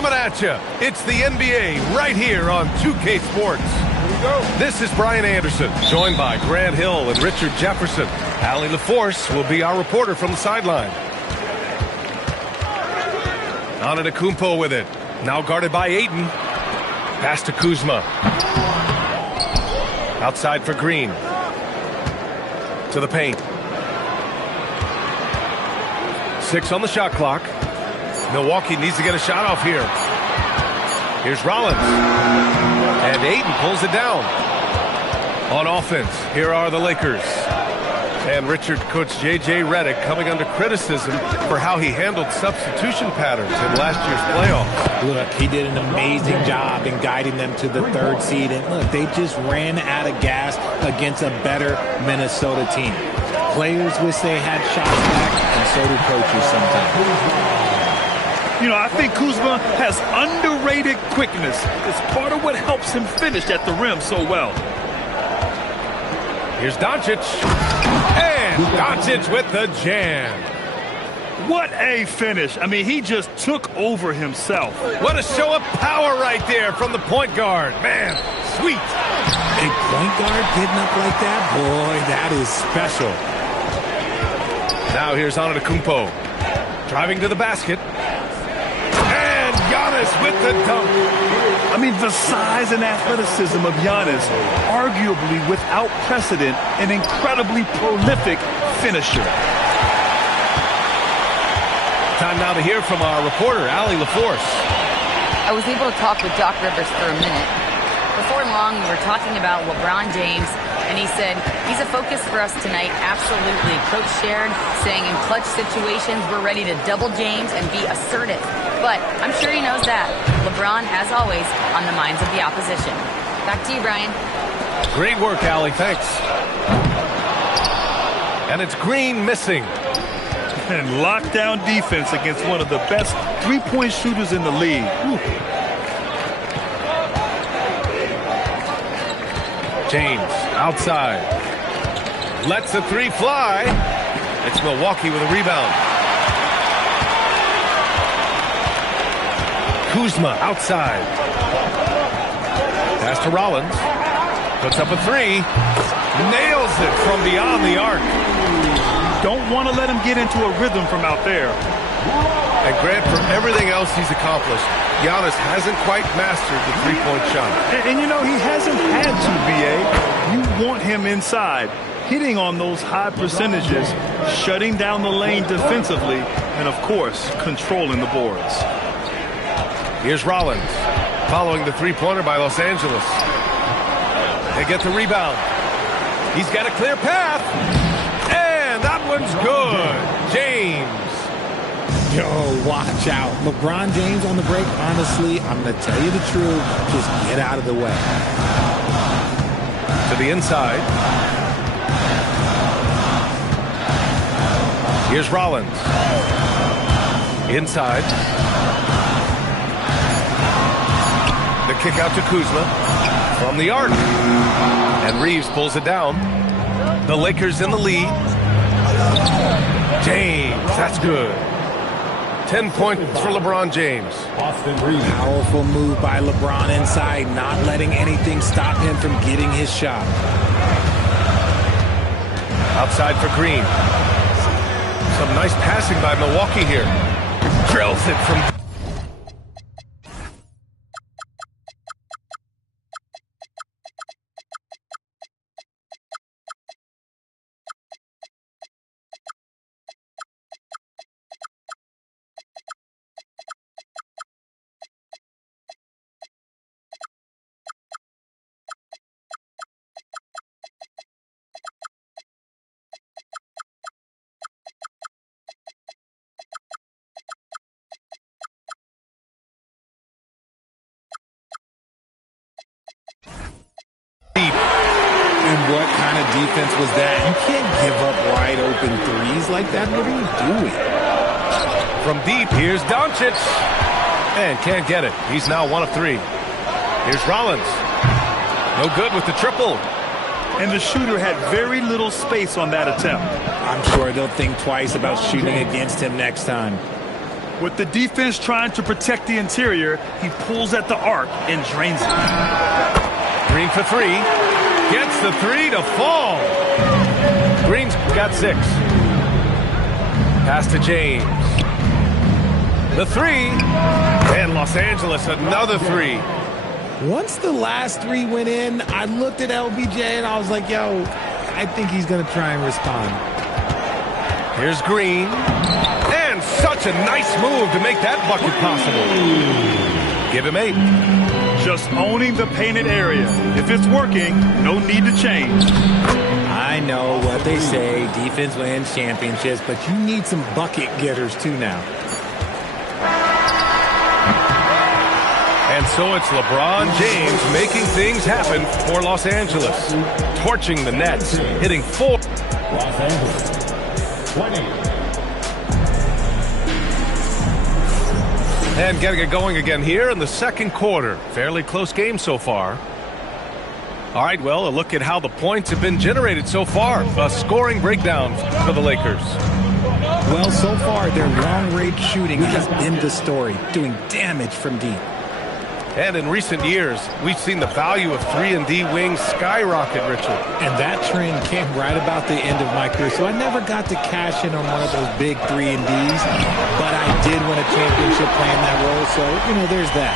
Coming at you, it's the NBA right here on 2K Sports. Here we go. This is Brian Anderson, joined by Grant Hill and Richard Jefferson. Allie LaForce will be our reporter from the sideline. Antetokounmpo with it. Now guarded by Ayton. Pass to Kuzma. Outside for Green. To the paint. 6 on the shot clock. Milwaukee needs to get a shot off here. Here's Rollins. And Ayton pulls it down. On offense, here are the Lakers. And Richard, Coach J.J. Redick coming under criticism for how he handled substitution patterns in last year's playoffs. Look, he did an amazing job in guiding them to the 3rd seed. And look, they just ran out of gas against a better Minnesota team. Players wish they had shots back, and so do coaches sometimes. You know, I think Kuzma has underrated quickness. It's part of what helps him finish at the rim so well. Here's Doncic. And Doncic with the jam. What a finish. I mean, he just took over himself. What a show of power right there from the point guard. Man, sweet. A point guard getting up like that? Boy, that is special. Now here's Antetokounmpo. Driving to the basket. And Giannis with the dunk. I mean, the size and athleticism of Giannis, arguably without precedent, an incredibly prolific finisher. Time now to hear from our reporter, Allie LaForce. I was able to talk with Doc Rivers for a minute. Before long, we were talking about LeBron James, and he said, he's a focus for us tonight, absolutely. Coach shared, saying in clutch situations, we're ready to double James and be assertive. But I'm sure he knows that. LeBron, as always, on the minds of the opposition. Back to you, Brian. Great work, Allie. Thanks. And it's Green missing. And lockdown defense against one of the best three-point shooters in the league. Whew. James outside. Lets the 3 fly. It's Milwaukee with a rebound. Kuzma outside. Pass to Rollins. Puts up a 3. Nails it from beyond the arc. Don't want to let him get into a rhythm from out there. And Grant, for everything else he's accomplished, Giannis hasn't quite mastered the three-point shot. And you know, he hasn't had to, B.A. You want him inside, hitting on those high percentages, shutting down the lane defensively, and, of course, controlling the boards. Here's Rollins, following the three-pointer by Los Angeles. They get the rebound. He's got a clear path. And that one's good. James. Yo, watch out. LeBron James on the break, honestly, I'm going to tell you the truth. Just get out of the way. To the inside. Here's Rollins. Inside. The kick out to Kuzma. From the arc. And Reeves pulls it down. The Lakers in the lead. James, that's good. 10 points for LeBron James. Powerful move by LeBron inside, not letting anything stop him from getting his shot. Outside for Green. Some nice passing by Milwaukee here. Drills it from... And what kind of defense was that? You can't give up wide open threes like that. What are you doing? From deep, here's Doncic. And can't get it. He's now 1 of 3. Here's Rollins. No good with the triple. And the shooter had very little space on that attempt. I'm sure they'll think twice about shooting against him next time. With the defense trying to protect the interior, he pulls at the arc and drains it. Green for three. Gets the three to fall. Green's got 6. Pass to James. The three. And Los Angeles, another 3. Once the last 3 went in, I looked at LBJ and I was like, yo, I think he's going to try and respond. Here's Green. And such a nice move to make that bucket possible. Give him 8. Just owning the painted area. If it's working, no need to change. I know what they say, defense wins championships, but you need some bucket getters too now. And so it's LeBron James making things happen for Los Angeles. Torching the Nets, hitting 4. Los Angeles, 20. And getting it going again here in the second quarter. Fairly close game so far. All right, well, a look at how the points have been generated so far. A scoring breakdown for the Lakers. Well, so far, their long-range shooting has been the story, doing damage from deep. And in recent years, we've seen the value of 3-and-D wings skyrocket, Richard. And that trend came right about the end of my career, so I never got to cash in on one of those big 3-and-Ds, but I did win a championship playing that role, so, there's that.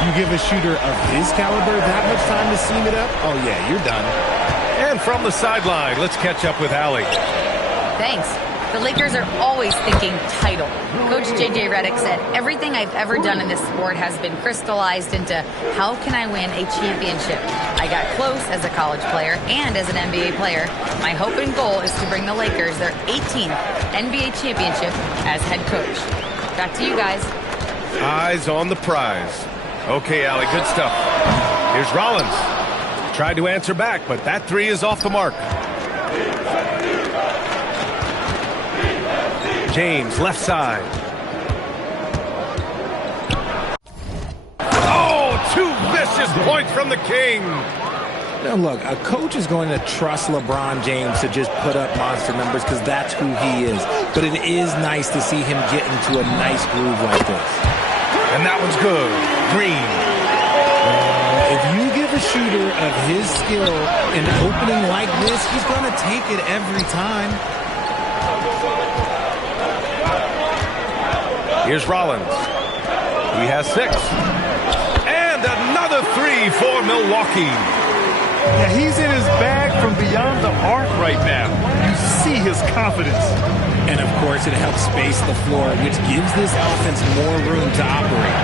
You give a shooter of his caliber that much time to seam it up, oh yeah, you're done. And from the sideline, let's catch up with Allie. Thanks. The Lakers are always thinking title. Coach J.J. Redick said, everything I've ever done in this sport has been crystallized into how can I win a championship? I got close as a college player and as an NBA player. My hope and goal is to bring the Lakers their 18th NBA championship as head coach. Back to you guys. Eyes on the prize. Okay, Allie, good stuff. Here's Rollins. Tried to answer back, but that 3 is off the mark. James, left side. Oh, 2 vicious points from the King. Now look, a coach is going to trust LeBron James to just put up monster numbers because that's who he is. But it is nice to see him get into a nice groove like this. And that one's good. Green. If you give a shooter of his skill an opening like this, he's going to take it every time. Here's Rollins. He has 6. And another 3 for Milwaukee. Yeah, he's in his bag from beyond the arc right now. You see his confidence. And, of course, it helps space the floor, which gives this offense more room to operate.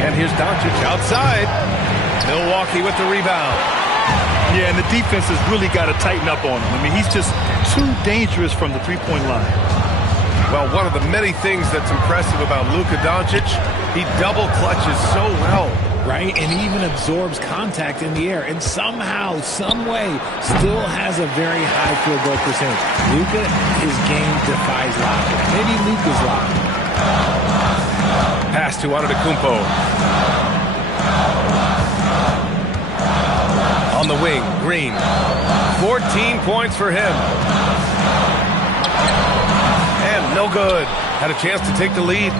And here's Doncic outside. Milwaukee with the rebound. Yeah, and the defense has really got to tighten up on him. I mean, he's just too dangerous from the three-point line. Well, one of the many things that's impressive about Luka Doncic, he double clutches so well. Right, and he even absorbs contact in the air, and somehow, some way, still has a very high field goal percentage. Luka, his game defies logic. Maybe Luka's logic. Pass to Antetokounmpo. On the wing, Green. 14 points for him. And no good. Had a chance to take the lead.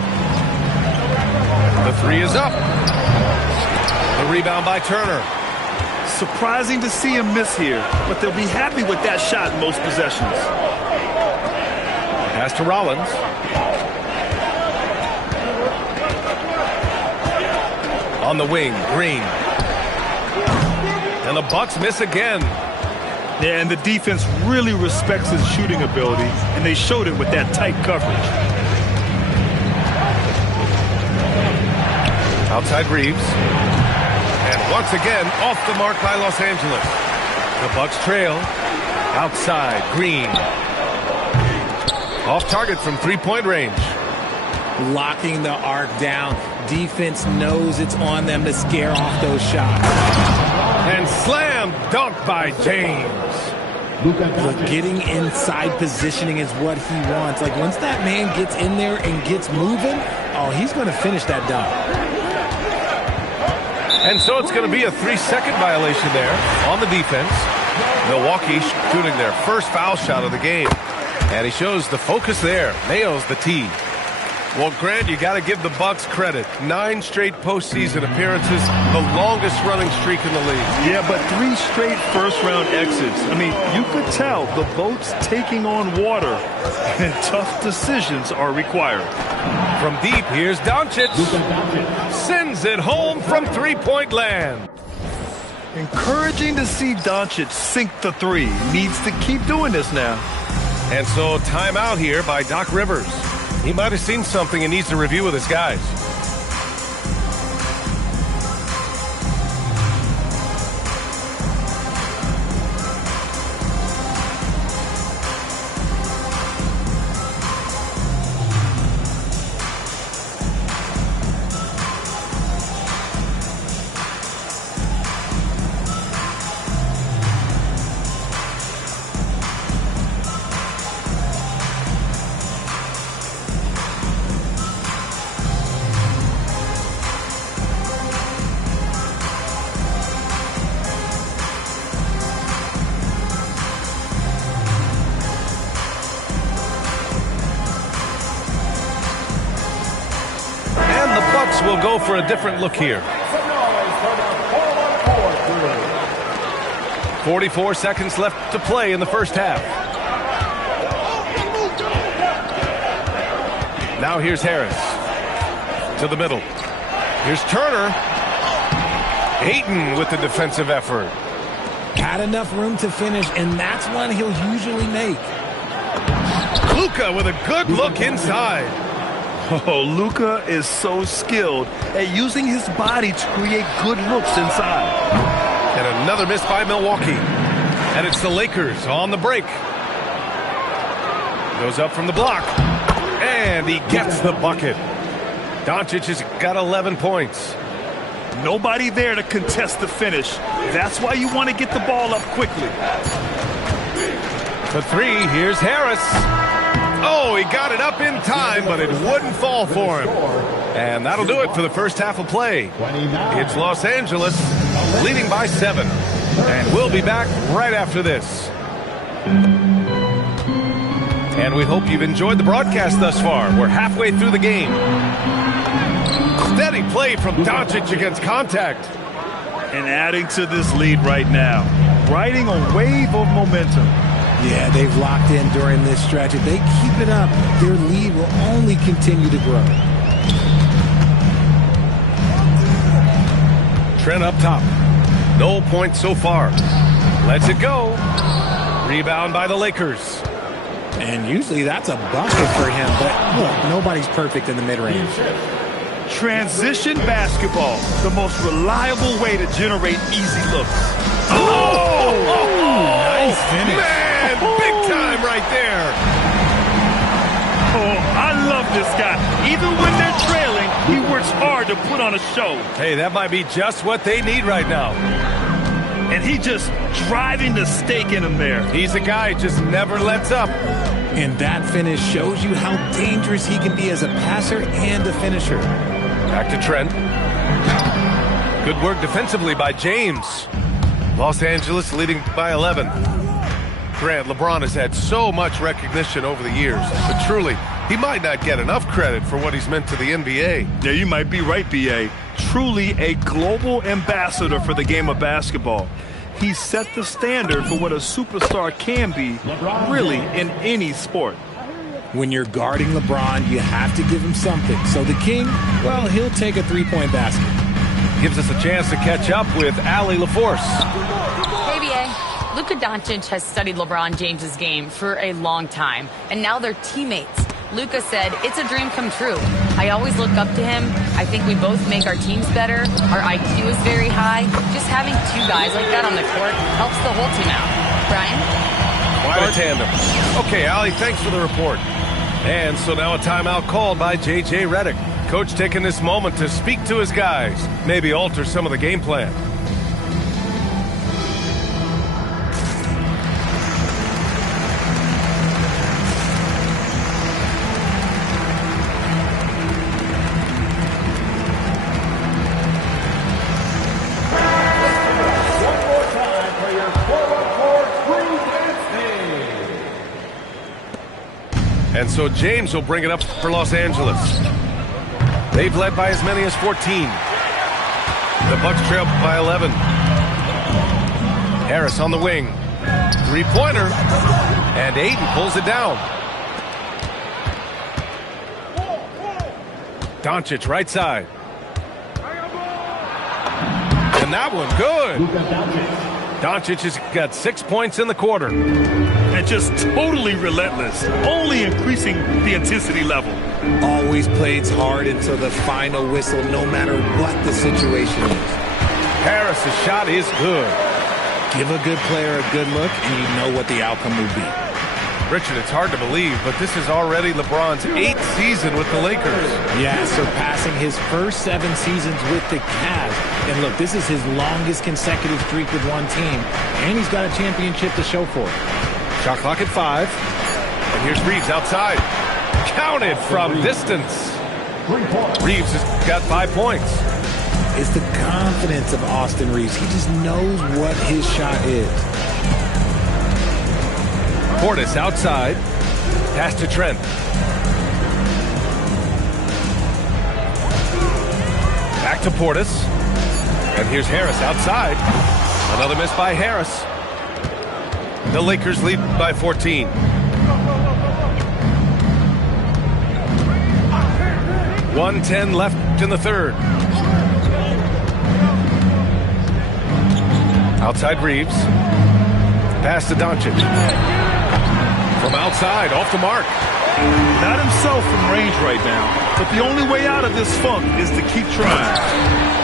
The 3 is up. The rebound by Turner. Surprising to see him miss here, but they'll be happy with that shot in most possessions. Pass to Rollins. On the wing, Green. And the Bucks miss again. Yeah, and the defense really respects his shooting ability, and they showed it with that tight coverage. Outside Reeves. And once again, off the mark by Los Angeles. The Bucks trail. Outside, Green. Off target from three-point range. Locking the arc down. Defense knows it's on them to scare off those shots. And slam dunk by James. Look, getting inside positioning is what he wants. Like, once that man gets in there and gets moving, oh, he's going to finish that dunk. And so it's going to be a 3-second violation there on the defense. Milwaukee shooting their first foul shot of the game. And he shows the focus there. Nails the tee. Well, Grant, you got to give the Bucks credit. 9 straight postseason appearances, the longest running streak in the league. Yeah, but 3 straight first-round exits. I mean, you could tell the boat's taking on water, and tough decisions are required. From deep, here's Doncic. Sends it home from three-point land. Encouraging to see Doncic sink the 3. Needs to keep doing this now. And so timeout here by Doc Rivers. He might have seen something and needs to review with his guys. Will go for a different look here. 44 seconds left to play in the first half. Now here's Harris to the middle. Here's Turner. Ayton with the defensive effort. Had enough room to finish, and that's one he'll usually make. Luka with a good look inside. Oh, Luka is so skilled at using his body to create good looks inside. And another miss by Milwaukee. And it's the Lakers on the break. Goes up from the block. And he gets the bucket. Doncic has got 11 points. Nobody there to contest the finish. That's why you want to get the ball up quickly. For 3, here's Harris. Oh, he got it up in time, but it wouldn't fall for him. And that'll do it for the first half of play. It's Los Angeles leading by 7. And we'll be back right after this. And we hope you've enjoyed the broadcast thus far. We're halfway through the game. Steady play from Doncic against contact. And adding to this lead right now. Riding a wave of momentum. Yeah, they've locked in during this stretch. If they keep it up, their lead will only continue to grow. Trent up top. No points so far. Lets it go. Rebound by the Lakers. And usually that's a bucket for him, but look, nobody's perfect in the mid-range. Transition basketball, the most reliable way to generate easy looks. Oh! Nice finish. Man, big time right there. Oh, I love this guy. Even when they're trailing, he works hard to put on a show. Hey, that might be just what they need right now. And he just driving the stake in him there. He's a guy who just never lets up. And that finish shows you how dangerous he can be as a passer and a finisher. Back to Trent. Good work defensively by James. Los Angeles leading by 11. Grant, LeBron has had so much recognition over the years, but truly, he might not get enough credit for what he's meant to the NBA. Yeah, you might be right, B.A. Truly a global ambassador for the game of basketball. He set the standard for what a superstar can be, really, in any sport. When you're guarding LeBron, you have to give him something. So the King, well, he'll take a three-point basket. Gives us a chance to catch up with Allie LaForce. Hey, B.A. Luka Doncic has studied LeBron James's game for a long time, and now they're teammates. Luka said, "It's a dream come true. I always look up to him. I think we both make our teams better. Our IQ is very high. Just having 2 guys like that on the court helps the whole team out." Brian? Quite a tandem. Okay, Allie, thanks for the report. And so now a timeout called by J.J. Redick. Coach taking this moment to speak to his guys, maybe alter some of the game plan. And so James will bring it up for Los Angeles. They've led by as many as 14. The Bucks trail by 11. Harris on the wing. Three-pointer. And Ayton pulls it down. Doncic right side. And that one good. Doncic has got 6 points in the quarter. And just totally relentless, only increasing the intensity level. Always plays hard until the final whistle, no matter what the situation is. Harris's shot is good. Give a good player a good look, and you know what the outcome will be. Richard, it's hard to believe, but this is already LeBron's 8th season with the Lakers. Yeah, surpassing his first 7 seasons with the Cavs. And look, this is his longest consecutive streak with one team, and he's got a championship to show for it. Shot clock at 5. And here's Reeves outside. Counted from distance. Reeves has got 5 points. It's the confidence of Austin Reeves. He just knows what his shot is. Portis outside. Pass to Trent. Back to Portis. And here's Harris outside. Another miss by Harris. The Lakers lead by 14. .110 left in the third. Outside Reeves. Pass to Doncic. From outside, off the mark. Not himself from range right now, but the only way out of this funk is to keep trying.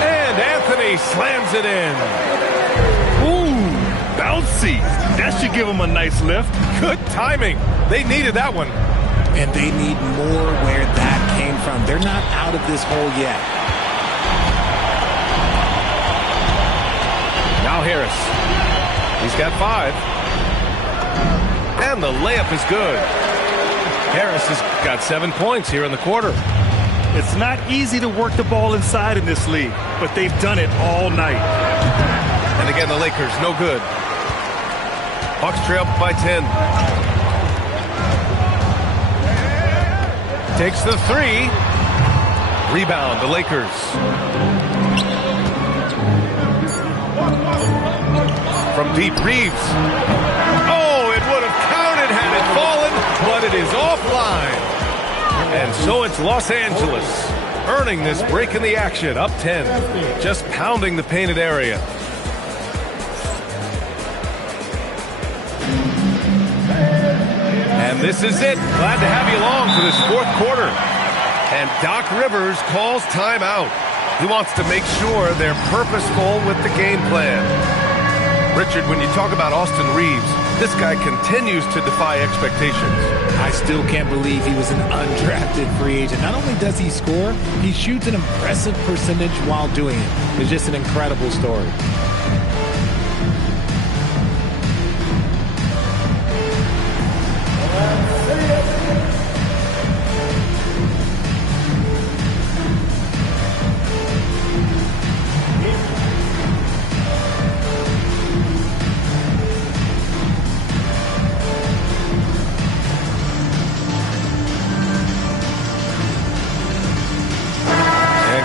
And Anthony slams it in. Ooh, bouncy. That should give him a nice lift. Good timing. They needed that one. And they need more where that came from. They're not out of this hole yet. Now Harris. He's got 5. And the layup is good. Harris has got 7 points here in the quarter. It's not easy to work the ball inside in this league, but they've done it all night. And again, the Lakers, no good. Bucks trail by 10. Takes the 3. Rebound, the Lakers. From deep, Reeves. Oh, it would have counted had it fallen, but it is offline. And so it's Los Angeles earning this break in the action, up 10, just pounding the painted area. And this is it. Glad to have you along for this fourth quarter. And Doc Rivers calls timeout. He wants to make sure they're purposeful with the game plan. Richard, when you talk about Austin Reeves, this guy continues to defy expectations. I still can't believe he was an undrafted free agent. Not only does he score, he shoots an impressive percentage while doing it. It's just an incredible story.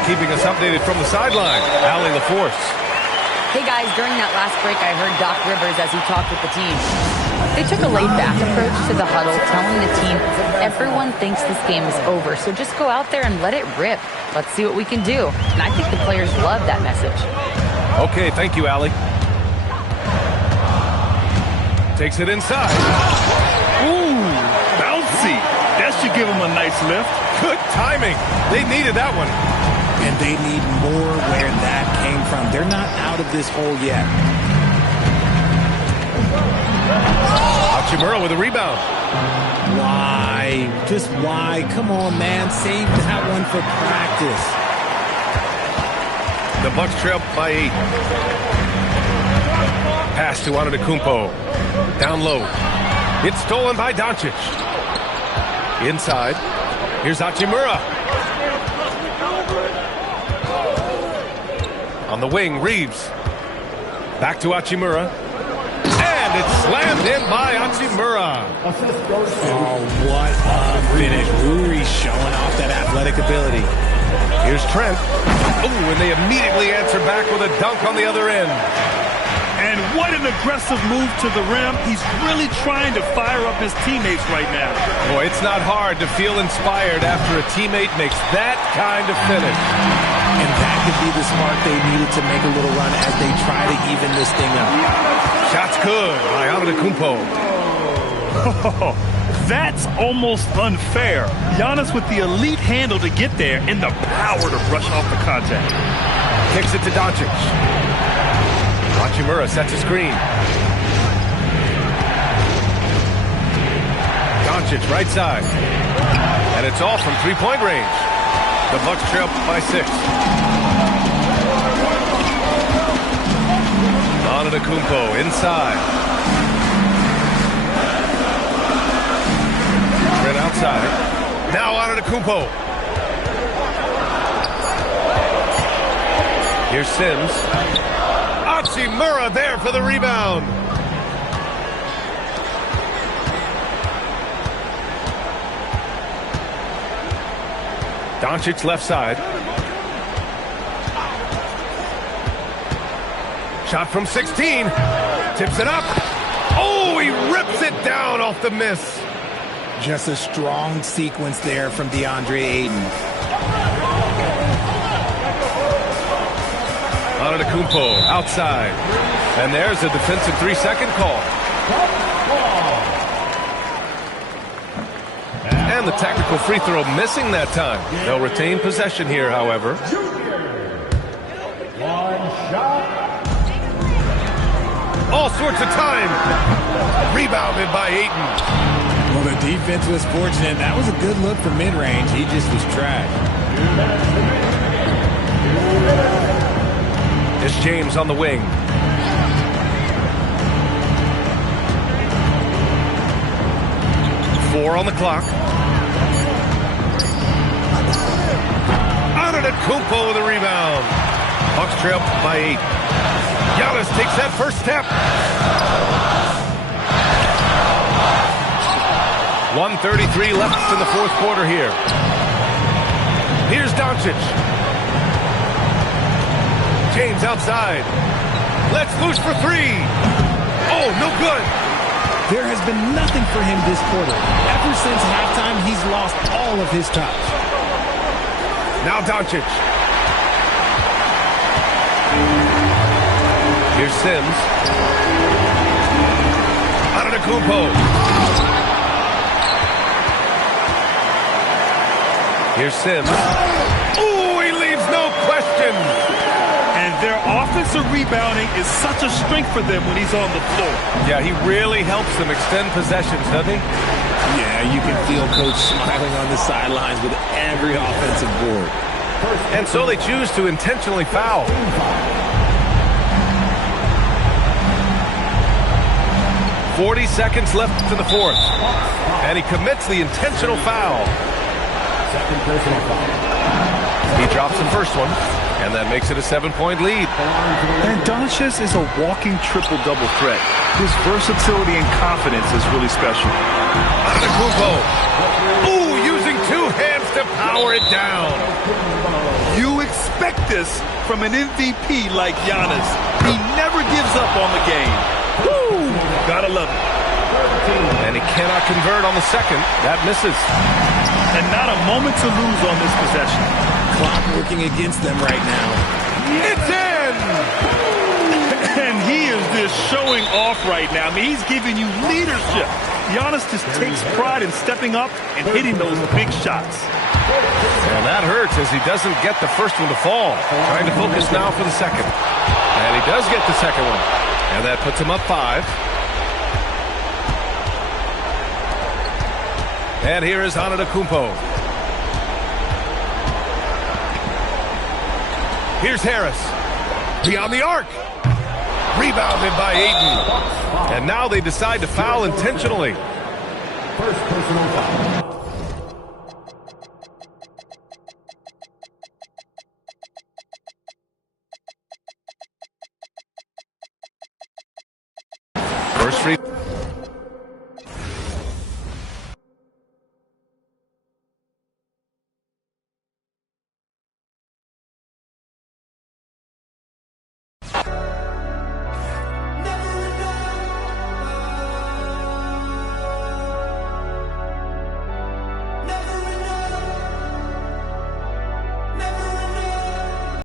Keeping us updated from the sideline, Allie LaForce. Hey guys, during that last break, I heard Doc Rivers as he talked with the team. They took a laid-back approach to the huddle, telling the team, everyone thinks this game is over, so just go out there and let it rip. Let's see what we can do. And I think the players love that message. Okay, thank you, Allie. Takes it inside. Ooh, bouncy. That should give him a nice lift. Good timing. They needed that one. And they need more where that came from. They're not out of this hole yet. Hachimura with a rebound. Why? Just why? Come on, man. Save that one for practice. The Bucks trail by 8. Pass to Antetokounmpo. Down low. It's stolen by Doncic. Inside. Here's Hachimura. On the wing, Reeves. Back to Hachimura. And And it's slammed in by Hachimura. Oh, what a finish. Ruri's showing off that athletic ability. Here's Trent. Oh, and they immediately answer back with a dunk on the other end. And what an aggressive move to the rim. He's really trying to fire up his teammates right now. Boy, it's not hard to feel inspired after a teammate makes that kind of finish. And that could be the spark they needed to make a little run as they try to even this thing up. Shot's good by Antetokounmpo. That's almost unfair. Giannis with the elite handle to get there and the power to brush off the contact. Kicks it to Doncic. Hachimura sets a screen. Doncic right side. And it's all from three-point range. The Bucks trail by 6. Antetokounmpo inside. Trent outside. Now Antetokounmpo. Here's Sims. Hachimura there for the rebound. Doncic left side. Shot from 16. Tips it up. Oh, he rips it down off the miss. Just a strong sequence there from DeAndre Ayton. Antetokounmpo outside. And there's a defensive 3-second call. And the technical free throw missing that time. They'll retain possession here, however. One shot. All sorts of time. Rebounded by Ayton. Well, the defense was fortunate. That was a good look from mid-range. He just was trash. It's James on the wing. Four on the clock. Antetokounmpo with a rebound. Bucks trail by 8. Giannis takes that first step. 1:33 left in the fourth quarter here. Here's Doncic. James outside. Let's loose for 3. Oh, no good. There has been nothing for him this quarter. Ever since halftime, he's lost all of his touch. Now Doncic. Here's Sims. Antetokounmpo. Here's Sims. Ooh, he leaves no question. And their offensive rebounding is such a strength for them when he's on the floor. Yeah, he really helps them extend possessions, doesn't he? Yeah, you can feel Coach smiling on the sidelines with every offensive board. And so they choose to intentionally foul. .40 seconds left to the fourth. And he commits the intentional foul. Second personal foul. He drops the first one, and that makes it a 7-point lead. And Doncic is a walking triple-double threat. His versatility and confidence is really special. Antetokounmpo. Ooh, using 2 hands to power it down. You expect this from an MVP like Giannis. He never gives up on the game. Woo! Gotta love it. And he cannot convert on the second. That misses. And not a moment to lose on this possession. Clock working against them right now. It's in! And he is just showing off right now. I mean, he's giving you leadership. Giannis just takes pride in stepping up and hitting those big shots. And that hurts as he doesn't get the first one to fall. Trying to focus now for the second. And he does get the second one. And that puts him up 5. And here is Antetokounmpo. Here's Harris. Beyond the arc. Rebounded by Ayton. And now they decide to foul intentionally. First personal foul.